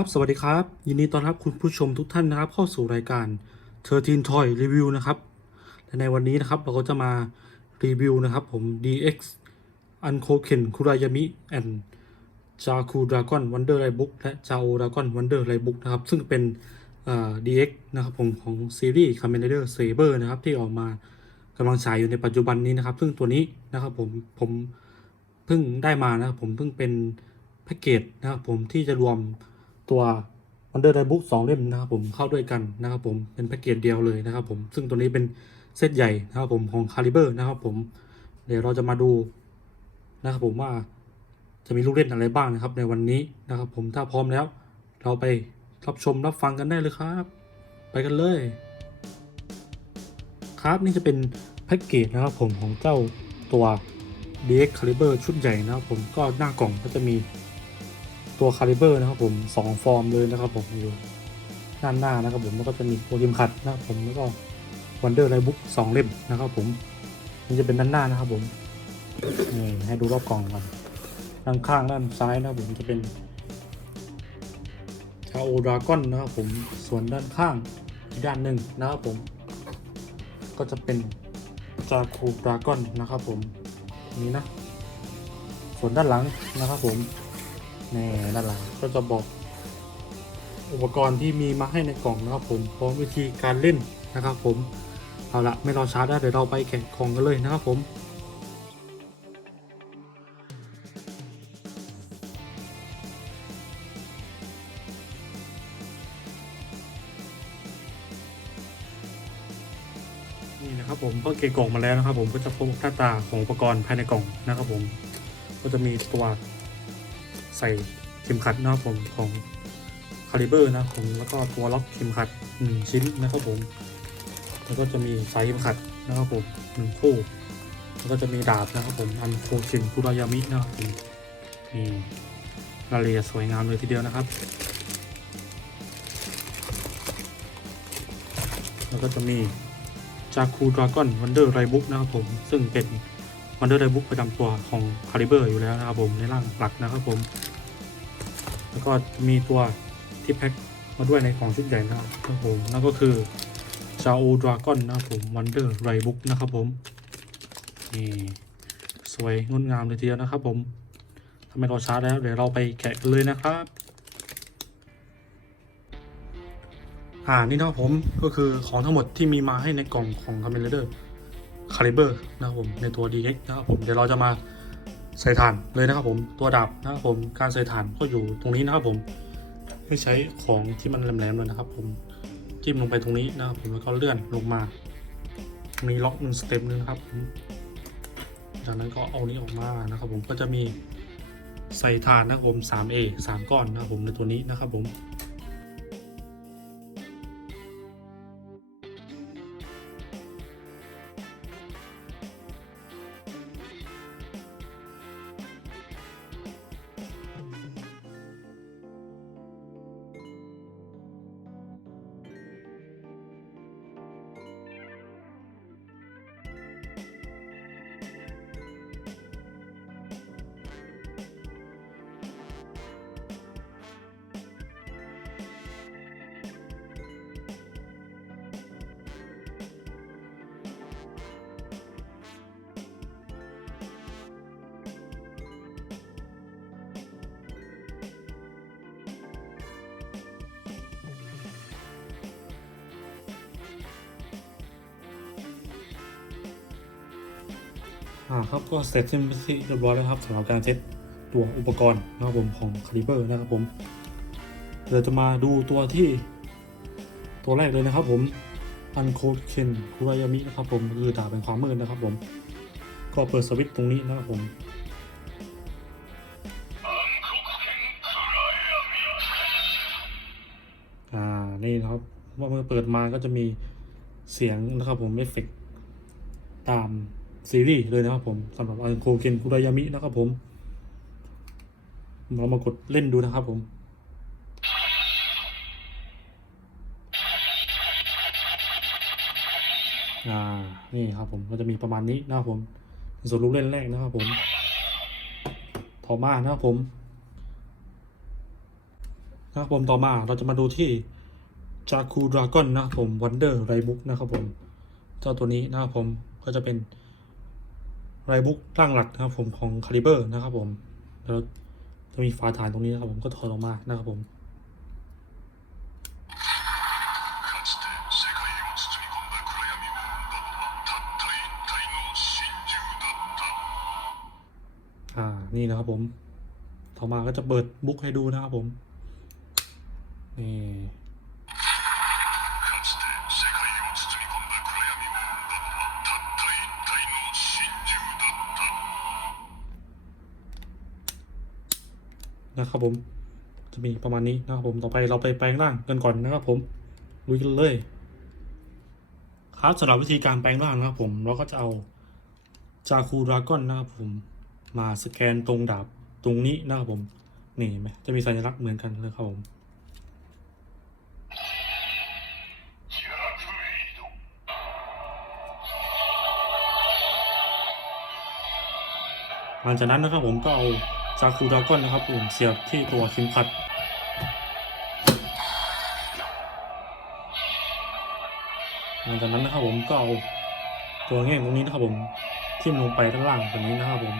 ครับ สวัสดีครับ ยินดีต้อนรับคุณผู้ชมทุกท่านนะครับ เข้าสู่รายการ13 Toy Review นะครับและในวันนี้นะครับเราก็จะมารีวิวนะครับผม DX Unkoken Kurayami and Jaku Dragon Wonder Ray Book และ Jao Dragon Wonder Ray Book นะครับ ซึ่งเป็น DX นะครับผมของซีรีส์ Kamen Rider Saber นะครับที่ออกมากำลังฉายอยู่ในปัจจุบันนี้นะครับ ซึ่งตัวนี้นะครับผมผมเพิ่งได้มานะครับผมเพิ่งเป็นแพ็กเกจนะครับผมที่จะรวม ตัว Wonder Ray Book สองเล่มนะครับผมเข้าด้วยกันนะครับผมเป็นแพ็กเกจเดียวเลยนะครับผมซึ่งตัวนี้เป็นเซตใหญ่นะครับผมของ Caliber นะครับผมเดี๋ยวเราจะมาดูนะครับผมว่าจะมีลูกเล่นอะไรบ้างนะครับ ในวันนี้นะครับผมถ้าพร้อมแล้ว เราไปรับชมรับฟังกันได้เลยครับ ไปกันเลย ครับนี่จะเป็นแพ็กเกจนะครับผมของเจ้าตัว DX Caliber ชุดใหญ่นะครับผมก็หน้ากล่องก็จะมี ตัว Caliber นะครับผมสองฟอร์มเลยนะครับผมอยู่ด้านหน้านะครับผมแล้วก็จะมีโปรดิมขัดนะครับผมแล้วก็ Wonder Ray Book สองเล่มนะครับผมนี่จะเป็นด้านหน้านะครับผมนี่ให้ดูรอบกล่องก่อนด้านข้างด้านซ้ายนะครับผมจะเป็นชาโอดราก้อนนะครับผมส่วนด้านข้างอีกด้านหนึ่งนะครับผม ก็จะเป็นจาคูดราก้อนนะครับผมนี้นะส่วนด้านหลังนะครับผม นี่ด้านหลังก็จะบอก อุปกรณ์ที่มีมาให้ในกล่องนะครับผมพร้อมวิธีการเล่นนะครับผมเอาละไม่รอช้าแล้วเดี๋ยวเราไปแกะกล่องกันเลยนะครับผมนี่นะครับผมก็เกะกล่องมาแล้วนะครับผมก็จะพบหน้าตาของอุปกรณ์ภายในกล่องนะครับผม ก็จะมีตัว ใส่เข็มขัดนะครับผมของคาลิเบอร์นะครับผมแล้วก็ตัวล็อกเข็มขัดหนึ่งชิ้นนะครับผม แล้วก็จะมีสายเข็มขัดนะครับผมหนึ่งคู่ แล้วก็จะมีดาบนะครับผมอันโคเคนคุรายามินะครับผมนี่รายละเอียดสวยงามเลยทีเดียวนะครับ แล้วก็จะมีจาคูดราก้อนวันเดอร์ไรบุ๊กนะครับผมซึ่งเป็น วันเดอร์ไรบุ๊กประจำตัวของคาลิเบอร์อยู่แล้วนะครับผมในร่างหลักนะครับผม แล้วก็มีตัวที่แพ็คมาด้วยในของชุดใหญ่นะครับผมนั่นก็คือจาโอดราก้อนนะครับผมวันเดอร์ไรบุ๊กนะครับผมนี่สวยงดงามเลยทีเดียวนะครับ ผมทำไมรอช้าแล้วเดี๋ยวเราไปแกะกันเลยนะครับอ่านี่นะครับผมก็คือของทั้งหมดที่มีมาให้ในกล่องของคาเมลเดอร์ Kamen Rider Caliber นะครับผมในตัว DX นะครับผมเดี๋ยวเราจะมาใส่ถ่านเลยนะครับผมตัวดาบนะครับผมการใส่ถ่านก็อยู่ตรงนี้นะครับผมให้ใช้ของที่มันแหลมๆเลยนะครับ ผมจิ้มลงไปตรงนี้นะครับผมแล้วก็เลื่อนลงมามีล็อกหนึ่งสเต็ปนึงนะครับจากนั้นก็เอานี้ออกมานะครับผมก็จะมีใส่ถ่านนะครับผม 3A 3 ก้อนนะครับผมในตัวนี้นะครับผม อ่าครับก็เสร็จสิ้นไปที่เรียบร้อยแล้วครับสำหรับการเซตตัวอุปกรณ์นะครับผมของคาลิเบอร์นะครับผมเราจะมาดูตัวที่ตัวแรกเลยนะครับผมอันโคเคนคุรายามินะครับผมคือดาบเป็นความมืดนะครับผม ก็เปิดสวิตช์ตรงนี้นะครับผมอ่านี่นะครับว่าเมื่อเปิดมาก็จะมีเสียงนะครับผมเอฟเฟกตาม ซีรีส์เลยนะครับผมสำหรับอันโคเคนคุรายามินะครับผม เรามากดเล่นดูนะครับผมอ่านี่ครับผมก็จะมีประมาณนี้นะครับผมส่วนลูกเล่นแรกนะครับผมต่อมานะครับผมนะครับผมต่อมาเราจะมาดูที่จาคูดราก้อนนะครับผมวันเดอร์ไรบุ๊กนะครับผม เจ้าตัวนี้นะครับผมก็จะเป็น ลายบุ๊กตั้งหลักนะครับผมของคาลิเบอร์นะครับผมแล้วจะมีฝาฐานตรงนี้นะครับผมก็ถอดออกมานะครับผมอ่านี่นะครับผม ต่อมาก็จะเปิดบุ๊กให้ดูนะครับผมนี่ นะครับผมจะมีประมาณนี้นะครับผมต่อไปเราไปแปลงร่างกันก่อนนะครับผมลุยกันเลย ครับสำหรับวิธีการแปลงร่างนะครับผมเราก็จะเอาจาคูดราก้อนนะครับผมมาสแกนตรงดาบตรงนี้นะครับผมนี่ไหมจะมีสัญลักษณ์เหมือนกันเลยครับผมหลังจากนั้นนะครับผมก็เอา ซาคูดาก้อนนะครับผมเสียบที่ตัวเข็มขัด หลังจากนั้นนะครับผมก็เอาตัวแง่งตรงนี้นะครับผมทิ่มลงไปด้านล่างตรงนี้นะครับผม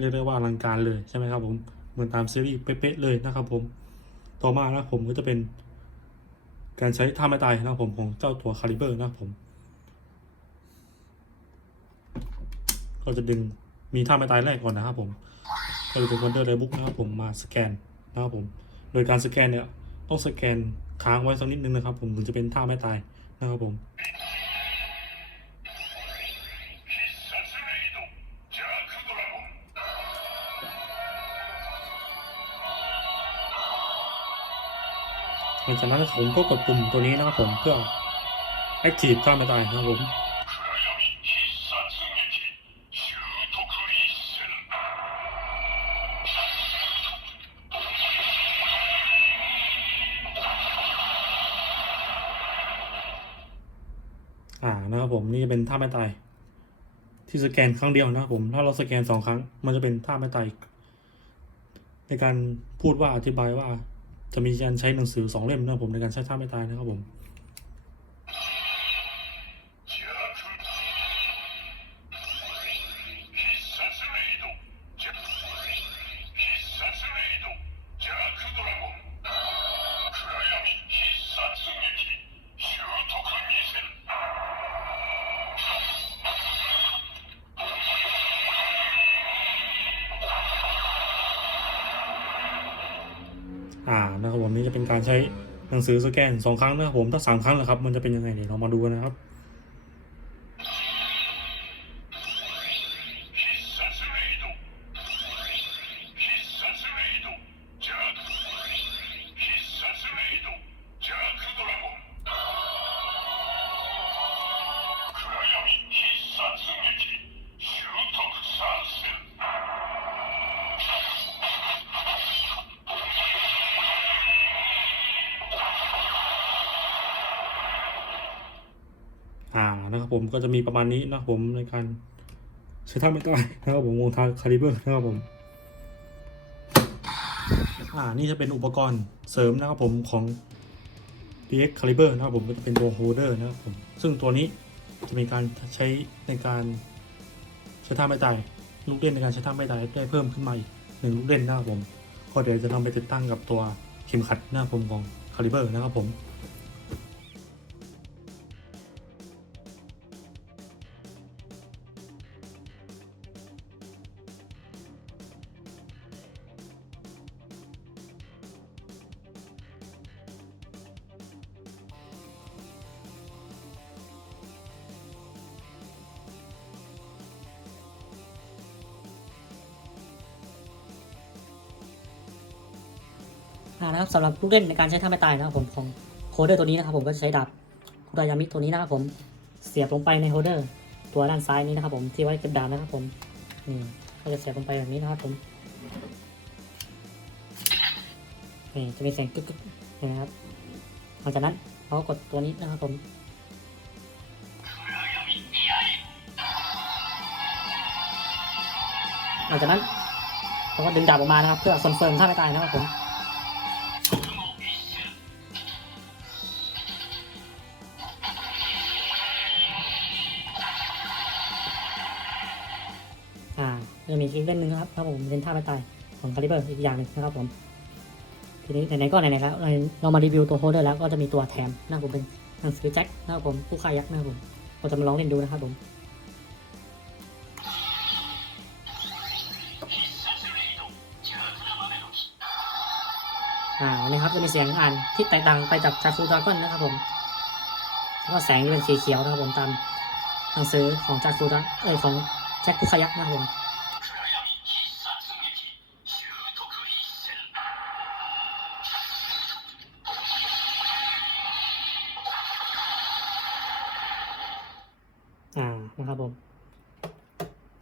เรียกได้ว่าอลังการเลยใช่ไหมครับผมเหมือนตามซีรีส์เป๊ะๆเลยนะครับผมต่อมานะครับผมก็จะเป็น การใช้ท่าไม้ตายนะครับผมของเจ้าตัวคาลิเบอร์นะครับผม ก็จะดึงมีท่าไม้ตายแรกก่อนนะครับผมก็จะเป็นวันเดอร์ไดบุ๊กนะครับผมมาสแกนนะครับผม โดยการสแกนเนี่ยต้องสแกนค้างไว้สักนิดนึงนะครับ ผมถึงจะเป็นท่าไม้ตายนะครับผม ลังจากนั้นผมก็กดปุ่มตัวนี้นะครับผมเพื่อแอคทีฟท่าไม่ตายนะครับผมอ่านะครับผมนี่จะเป็นท่าไม่ตาย ที่สแกนครั้งเดียวนะครับผมถ้าเราสแกนสองครั้ง มันจะเป็นท่าไม่ตายในการพูดว่าอธิบายว่า จะมีการใช้หนังสือสองเล่มนะครับผมในการใช้ท่าไม่ตายนะครับผม ซื้อสแกนสองครั้งนะครับผมถ้าสามครั้งนะครับมันจะเป็นยังไงเนี่ยเรามาดูกันนะครับ ก็จะมีประมาณนี้นะผมในการใช้ท่าไม่ตายนะครับผมวงทางคาลิเบอร์นะครับผมอ่านี่จะเป็นอุปกรณ์เสริมนะครับผมของ DX Caliber นะครับผมก็จะเป็นตัวโฮเดอร์นะครับผมซึ่งตัวนี้จะมีการใช้ในการใช้ท่าไม่ตายลูกเล่นในการใช้ท่าไม่ตายได้เพิ่มขึ้นมาอีกหนึ่งลูกเล่นนะครับผมก็เดี๋ยวจะนำไปติดตั้งกับตัวเข็มขัดหนะครับผมของ Caliber นะครับผม นะครับสำหรับลูกเล่นในการใช้ท่าไม่ตายนะครับผมของโฮเดอร์ตัวนี้นะครับผมก็ใช้ดาบคุรายามิตัวนี้นะครับผมเสียบลงไปในโฮเดอร์ตัวด้านซ้ายนี้นะครับผมที่ไว้เก็บดาบนะครับผมนี่ก็จะเสียบลงไปแบบนี้นะครับผมนี่จะมีเสียงกึกกึกนไหมครับหลังจากนั้นเราก็กดตัวนี้นะครับผมหลังจากนั้นเราก็ดึงดาบออกมานะครับ เพื่อคอนเฟิร์มท่าไม่ตายนะครับผม อีกเล่นหนึ่งนะครับครับผมเป็นท่าไม่ตายของคาลิเบอร์อีกอย่างหนึ่งนะครับผมทีนี้ไหนๆก็ไหนๆแล้วเราเรามารีวิวตัวโฮลเดอร์แล้วก็จะมีตัวแถมนะครับผมเป็นหนังสือแจ็คนะครับผมผู้คายักษ์นะครับผมเราจะมาลองเล่นดูนะครับผมอ่านะครับจะมีเสียงอ่านที่แตกต่างไปจากจากฟูดราก้อนนะครับผมแล้วก็แสงจะเป็นสีเขียวนะครับผมตามหนังสือของจากฟูดราเอ้ยของแจ็คผู้คายักนะครับผม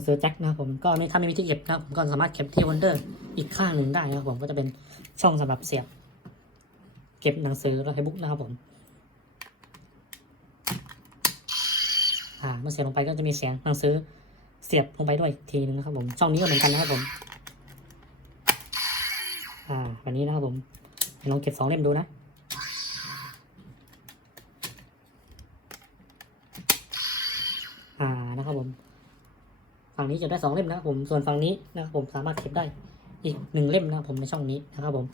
งสือแจ็คนะครับผมก็ไม่ถ้าไม่มีที่เก็บนะครับผมก็สามารถเก็บที่วันเดอร์อีกข้างหนึ่งได้นะครับผมก็จะเป็นช่องสำหรับเสียบ เก็บหนังสือและไทบุ๊กนะครับผมอ่าเมื่อเสียบลงไปก็จะมีเสียงหนังสือเสียบลงไปด้วยอีกทีนึงนะครับผมช่องนี้ก็เหมือนกันนะครับผมอ่าแบบนี้นะครับผมลองเก็บสองเล่มดูนะ อ่า นะครับผม ฝั่งนี้จะได้สองเล่มนะครับผมส่วนฝั่งนี้นะครับผมสามารถเก็บได้อีกหนึ่งเล่มนะครับผมในช่องนี้นะครับผม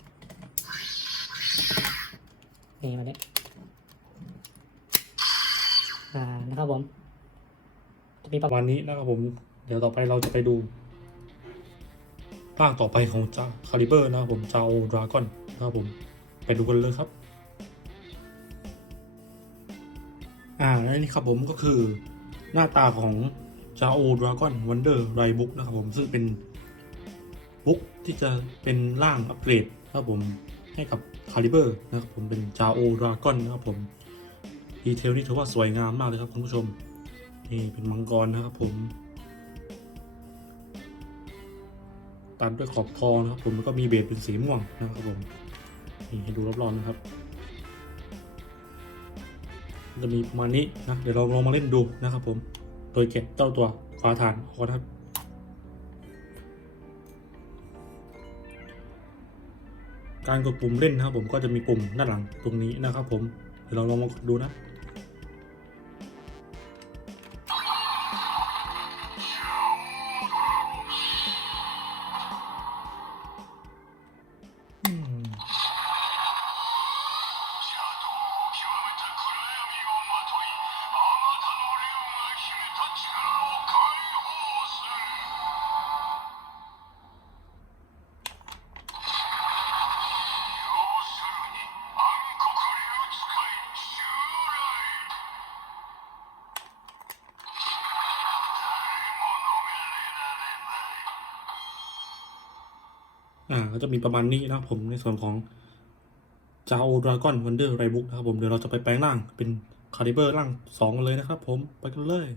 นี่มาเนี่ยอ่านะครับผม จะมีประมาณนี้นะครับผม เดี๋ยวต่อไปเราจะไปดูภาคต่อไปของจาคาลิเบอร์นะครับผมจ้าโอดราก้อนนะครับผมไปดูกันเลยครับ อ่าและนี่ครับผมก็คือหน้าตาของ จาโอดราก้อนวันเดอร์ไรบุ๊กนะครับผมซึ่งเป็นบุ๊กที่จะเป็นร่างอัปเกรดนะครับผมให้กับคาลิเบอร์นะครับผมเป็นจาโอดราก้อนนะครับผมดีเทลนี่ถือว่าสวยงามมากเลยครับคุณผู้ชมนี่เป็นมังกรนะครับผมตัดด้วยขอบคอนะครับผมแล้วก็มีเบสเป็นสีม่วงนะครับผมนี่ให้ดูรอบๆนะครับ จะมีประมาณนี้นะเดี๋ยวเราลองมาเล่นดูนะครับผม โดยเก็บเจ้าตัวฟ้าฐานขอครับการกดปุ่มเล่นนะครับผมก็จะมีปุ่มด้านหลังตรงนี้นะครับผม เดี๋ยวเราลองมาดูนะ อ่าก็จะมีประมาณนี้นะครับผมในส่วนของจาโอดราก้อนวันเดอร์ไรบุ๊กนะครับผมเดี๋ยวเราจะไปแปลงร่างเป็นคาลิเบอร์ร่างสองเลยนะครับผมไปกันเลย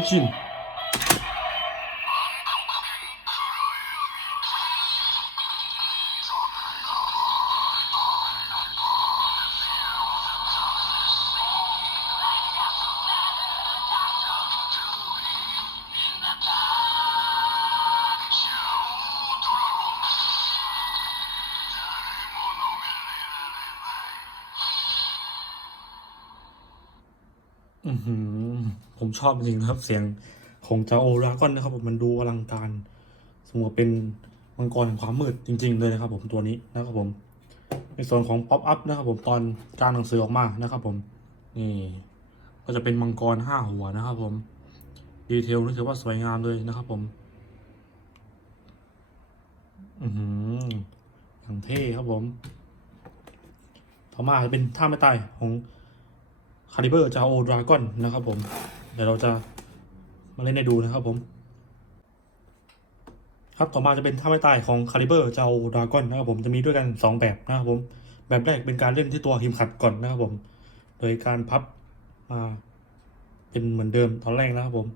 Engine. Mm-hmm. ผมชอบจริงนะครับ เสียงของจาโอรากอนนะครับผมมันดูอลังการ สมมติเป็นมังกรแห่งความมืดจริง ๆ เลยนะครับผมตัวนี้นะครับผม ในส่วนของป๊อปอัพนะครับผมตอนจานหนังสือออกมานะครับผมนี่ก็จะเป็นมังกรห้าหัวนะครับผมดีเทลนี่ถือว่าสวยงามเลยนะครับผม อือหืออย่างเท่ครับผมต่อมาจะเป็นท่าไม่ตายของคาลิเบอร์จาโอดราก้อนนะครับผม เดี๋ยวเราจะมาเล่นให้ดูนะครับผม ครับต่อมาจะเป็นท่าไม้ตายของคาลิเบอร์เจ้าดราก้อนนะครับผมจะมีด้วยกัน 2 แบบนะครับผม แบบแรกเป็นการเล่นที่ตัวหิมขัดก่อนนะครับผม โดยการพับมาเป็นเหมือนเดิมตอนแรกนะครับผม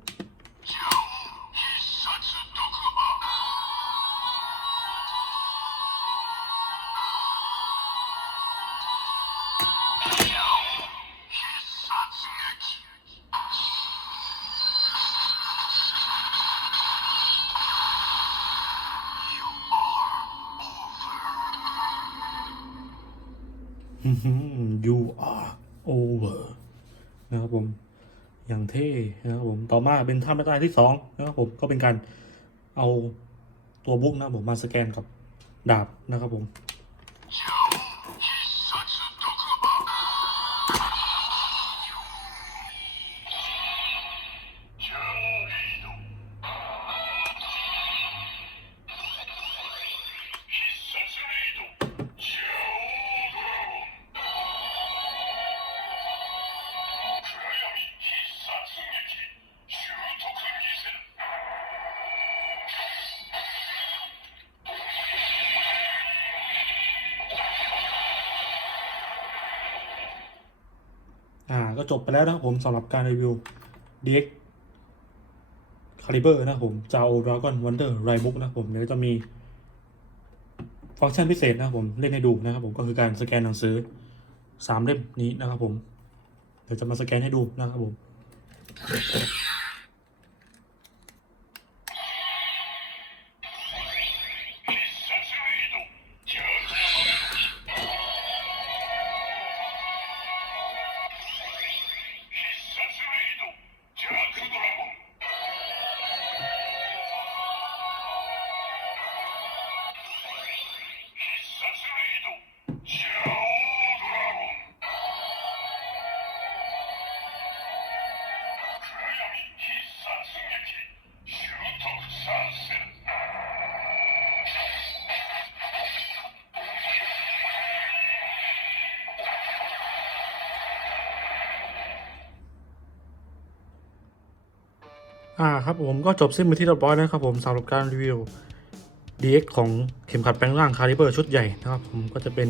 you are over นะครับผม อย่างเท่นะครับผม ต่อมาเป็นท่าไม่ตายที่สองนะครับผม ก็เป็นการเอาตัวบุ๊กนะครับผมมาสแกนกับดาบนะครับผม จบไปแล้วนะครับผมสำหรับการรีวิว DX Caliber นะครับผมจาโอดราก้อนวันเดอร์ไรบุ๊กนะครับผมเดี๋ยวจะมีฟังก์ชันพิเศษนะครับผมเล่นให้ดูนะครับผมก็คือการสแกนหนังสือสามเล่มนี้นะครับผม เดี๋ยวจะมาสแกนให้ดูนะครับผม อ่าครับผมก็จบสิ้นไปที่เรียบร้อยนะครับผมสำหรับการรีวิว DX ของเข็มขัดแปลงร่างคาลิเบอร์ชุดใหญ่นะครับผมก็จะเป็น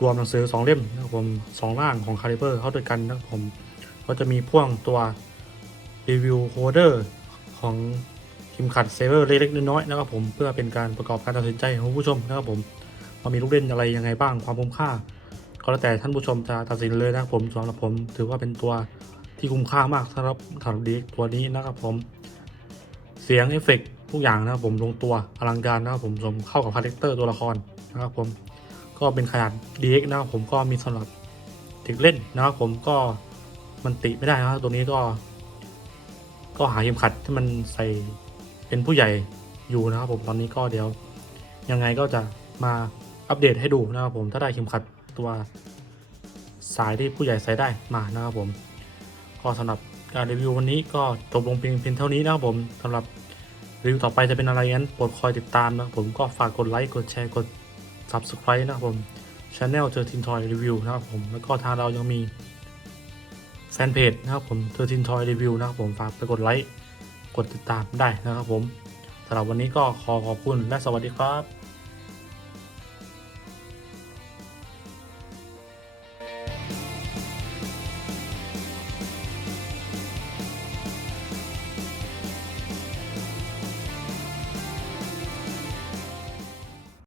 รวมหนังสือ 2 เล่มนะครับผมสองร่างของคาลิเบอร์เข้าด้วยกันนะครับผมก็จะมีพ่วงตัวรีวิวโฮเดอร์ของเข็มขัดเซเวอร์เล็กๆน้อยๆนะครับผมเพื่อเป็นการประกอบการตัดสินใจของผู้ชมนะครับผมว่ามีลูกเล่นอะไรยังไงบ้างความคุ้มค่า ก็แล้วแต่ท่านผู้ชมจะตัดสินเลยนะครับผมสำหรับผมถือว่าเป็นตัว ที่คุ้มค่ามากสำหรับสำหรับ DX ตัวนี้นะครับผม เสียงเอฟเฟกต์ทุกอย่างนะครับผมลงตัวอลังการนะครับผมสมเข้ากับคาแรคเตอร์ตัวละครนะครับผมก็เป็นขนาด DX นะครับผมก็มีสำหรับเด็กเล่นนะครับผมก็มันติไม่ได้นะครับตัวนี้ก็ ก็หาเข็มขัดที่มันใส่เป็นผู้ใหญ่อยู่นะครับผมตอนนี้ก็เดี๋ยว ยังไงก็จะมาอัปเดตให้ดูนะครับผมถ้าได้เข็มขัดตัวสายที่ผู้ใหญ่ใส่ได้มานะครับผม ก็สำหรับการรีวิววันนี้ก็จบลงเพียงเพียงเท่านี้นะครับผมสำหรับรีวิวต่อไปจะเป็นอะไรนั้นโปรดคอยติดตามนะผมก็ฝากกดไลค์กดแชร์กด Subscribe นะครับผมช anel เจอทินทอยรีวิวนะครับผมแล้วก็ทางเรายังมีแฟนเพจนะครับผมเจอทินทอยรีวิวนะครับผมฝากไปกดไลค์กดติดตามได้นะครับผมสำหรับวันนี้ก็ขอขอบคุณและสวัสดีครับ